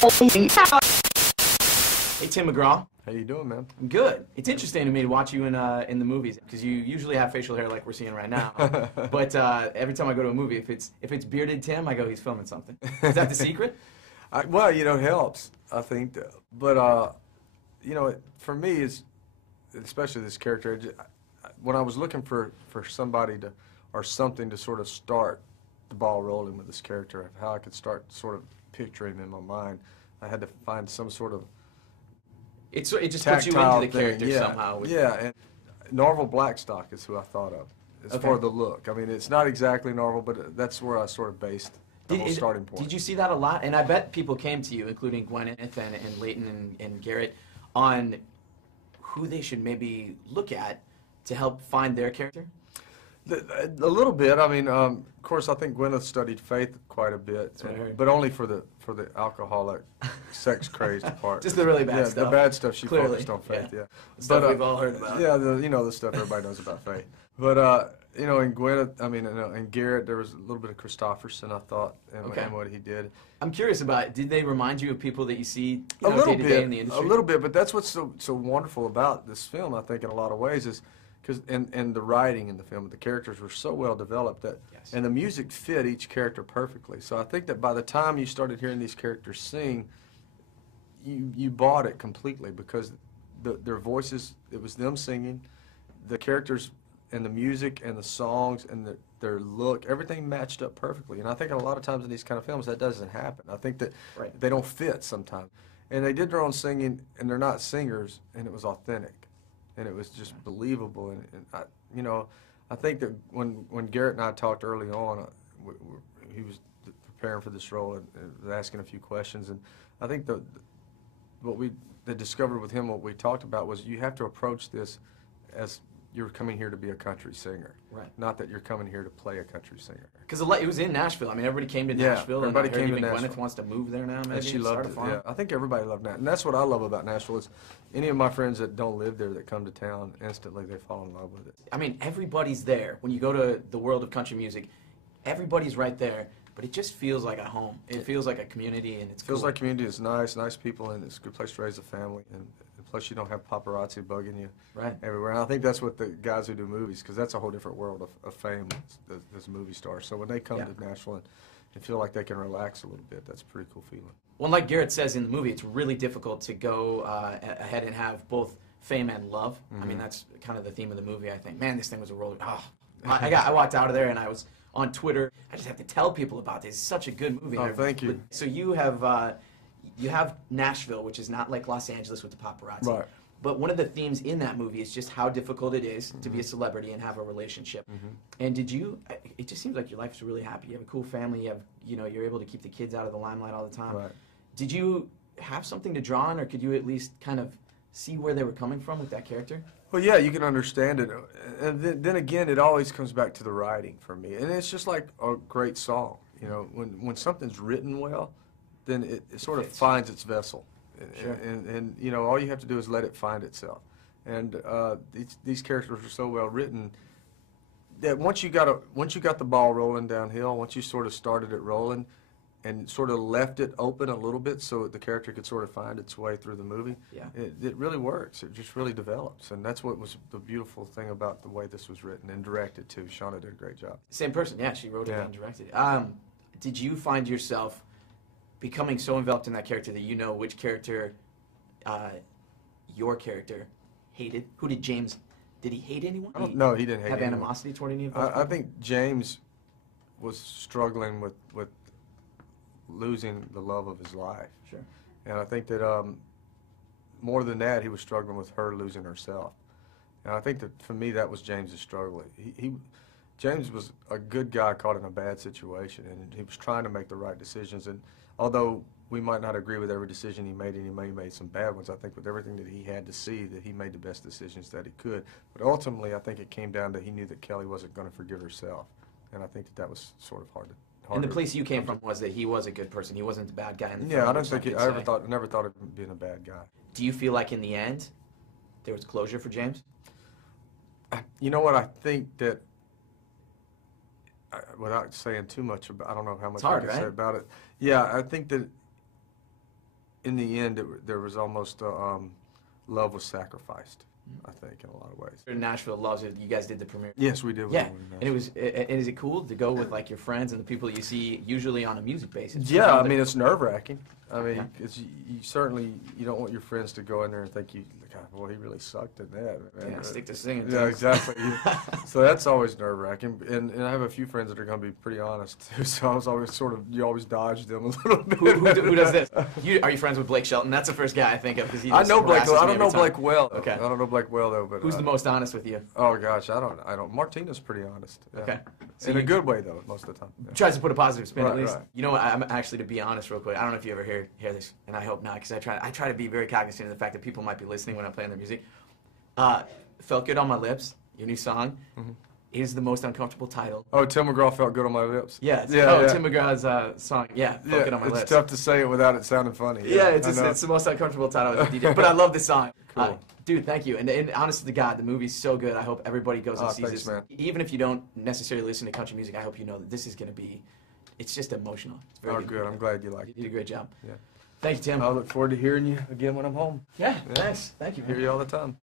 Hey, Tim McGraw. How you doing, man? I'm good. It's interesting to me to watch you in the movies because you usually have facial hair like we're seeing right now. But every time I go to a movie, if it's bearded Tim, I go, he's filming something. Is that the secret? Well, you know, it helps, I think. But you know, for me, it's especially this character. When I was looking for somebody to or something to sort of start the ball rolling with this character, of how I could start sort of picturing him in my mind, I had to find some sort of it just puts you into the character thing. somehow. Yeah, and Norval Blackstock is who I thought of as for the look. I mean, it's not exactly Norval, but that's where I sort of based the whole starting point. Did you see that a lot? And I bet people came to you, including Gwyneth and Leighton and Garrett, on who they should maybe look at to help find their character? A little bit. I mean, of course, I think Gwyneth studied Faith quite a bit, but only for the alcoholic, sex-crazed part. Just the really bad stuff. Yeah, the bad stuff. She Clearly, focused on Faith. Yeah, stuff we've all heard about. Yeah, you know, the stuff everybody knows about Faith. But you know, in Gwyneth, I mean, in Garrett, there was a little bit of Christopherson, I thought, and what he did. I'm curious about, did they remind you of people that you see a little day to day in the industry? A little bit, but that's what's so wonderful about this film, I think, in a lot of ways, is because and the writing in the film, the characters were so well developed that, and the music fit each character perfectly. So I think that by the time you started hearing these characters sing, you bought it completely because their voices, it was them singing, the characters and the music and the songs and their look, everything matched up perfectly. And I think a lot of times in these kind of films that doesn't happen. I think that they don't fit sometimes. And they did their own singing, and they're not singers, and it was authentic. And it was just believable, and I, you know, I think that when Garrett and I talked early on, he was preparing for this role and was asking a few questions, and I think what we discovered with him, what we talked about was you have to approach this as you're coming here to be a country singer, not that you're coming here to play a country singer. Because it was in Nashville. I mean, everybody came to Nashville, and I heard even Gwyneth wants to move there now. Maybe and she loved it. Yeah, I think everybody loved Nashville, and that's what I love about Nashville. Is any of my friends that don't live there that come to town, instantly they fall in love with it. I mean, everybody's there. When you go to the world of country music, everybody's right there. But it just feels like a home. It feels like a community, and it feels like community. It's nice people, and it's a good place to raise a family. And plus, you don't have paparazzi bugging you everywhere. And I think that's what the guys who do movies, because that's a whole different world of fame as movie stars. So when they come to Nashville and feel like they can relax a little bit, that's a pretty cool feeling. Well, like Garrett says in the movie, it's really difficult to go ahead and have both fame and love. I mean, that's kind of the theme of the movie, I think. Man, this thing was a roller. I walked out of there, and I was on Twitter. I just have to tell people about this. It's such a good movie. Oh, thank you. So you have Nashville, which is not like Los Angeles with the paparazzi. Right. But one of the themes in that movie is just how difficult it is to be a celebrity and have a relationship. And it just seems like your life's really happy. You have a cool family. You're able to keep the kids out of the limelight all the time. Right. Did you have something to draw on, or could you at least kind of see where they were coming from with that character? Well, yeah, you can understand it. And then again, it always comes back to the writing for me. And it's just like a great song. You know, when something's written well, then it sort of finds its vessel. And you know, all you have to do is let it find itself. And these characters are so well written that once you got the ball rolling downhill, once you sort of started it rolling and sort of left it open a little bit so the character could sort of find its way through the movie, it really works. It just really develops. And that's what was the beautiful thing about the way this was written and directed, too. Shauna did a great job. Same person, yeah. She wrote it and directed it. Did you find yourself becoming so enveloped in that character that you know which character your character hated? Who did James, did he hate anyone? No, he didn't hate anyone. Have animosity toward any of those I think James was struggling with losing the love of his life. Sure. And I think that more than that, he was struggling with her losing herself. And I think that for me, that was James's struggle. James was a good guy caught in a bad situation, and he was trying to make the right decisions. And although we might not agree with every decision he made, and he may have made some bad ones, I think with everything that he had to see, that he made the best decisions that he could. But ultimately, I think it came down to he knew that Kelly wasn't going to forgive herself. And I think that was sort of hard to. And the place you came from was that he was a good person. He wasn't the bad guy in the film. Yeah, I don't think I never thought of him being a bad guy. Do you feel like in the end there was closure for James? You know what? I think that without saying too much about, I don't know how much I can say about it. Yeah, I think that in the end, there was almost love was sacrificed. I think in a lot of ways. Nashville loves it. You guys did the premiere. Yes, we did. Yeah, and it was. And is it cool to go with like your friends and the people you see usually on a music basis? Yeah, I mean it's nerve-wracking. I mean, it's, you certainly you don't want your friends to go in there and think you, God, well, he really sucked at that. Man. Yeah, stick to singing. Yeah, exactly. So that's always nerve-wracking. And I have a few friends that are going to be pretty honest too. So I was always you always dodge them a little bit. Who does this? Are you friends with Blake Shelton? That's the first guy I think of because he. I know Blake. I don't know time. Blake well. Okay. I don't know Blake well though. But who's the most honest with you? Oh gosh, I don't. Martina's pretty honest. Yeah. Okay. So in a good way though, most of the time. Yeah. Tries to put a positive spin right, at least. Right. You know what? I'm actually, to be honest, real quick. I don't know if you ever hear this, and I hope not, because I try to be very cognizant of the fact that people might be listening when I'm playing their music. Felt Good on My Lips, your new song, is the most uncomfortable title. Oh, Tim McGraw Felt Good on My Lips. Yeah. Tim McGraw's song. Yeah, Felt Good on My Lips. It's tough to say it without it sounding funny. Yeah, it's the most uncomfortable title of the DJ. But I love this song. Cool. Dude, thank you. And honest to God, the movie's so good. I hope everybody goes and sees thanks, this. Man. Even if you don't necessarily listen to country music, I hope you know that this is going to be, it's just emotional. It's very good. I'm glad you liked it. You did a great job. Yeah. Thank you, Tim. I look forward to hearing you again when I'm home. Yeah, thanks. Thank you. Hear you all the time.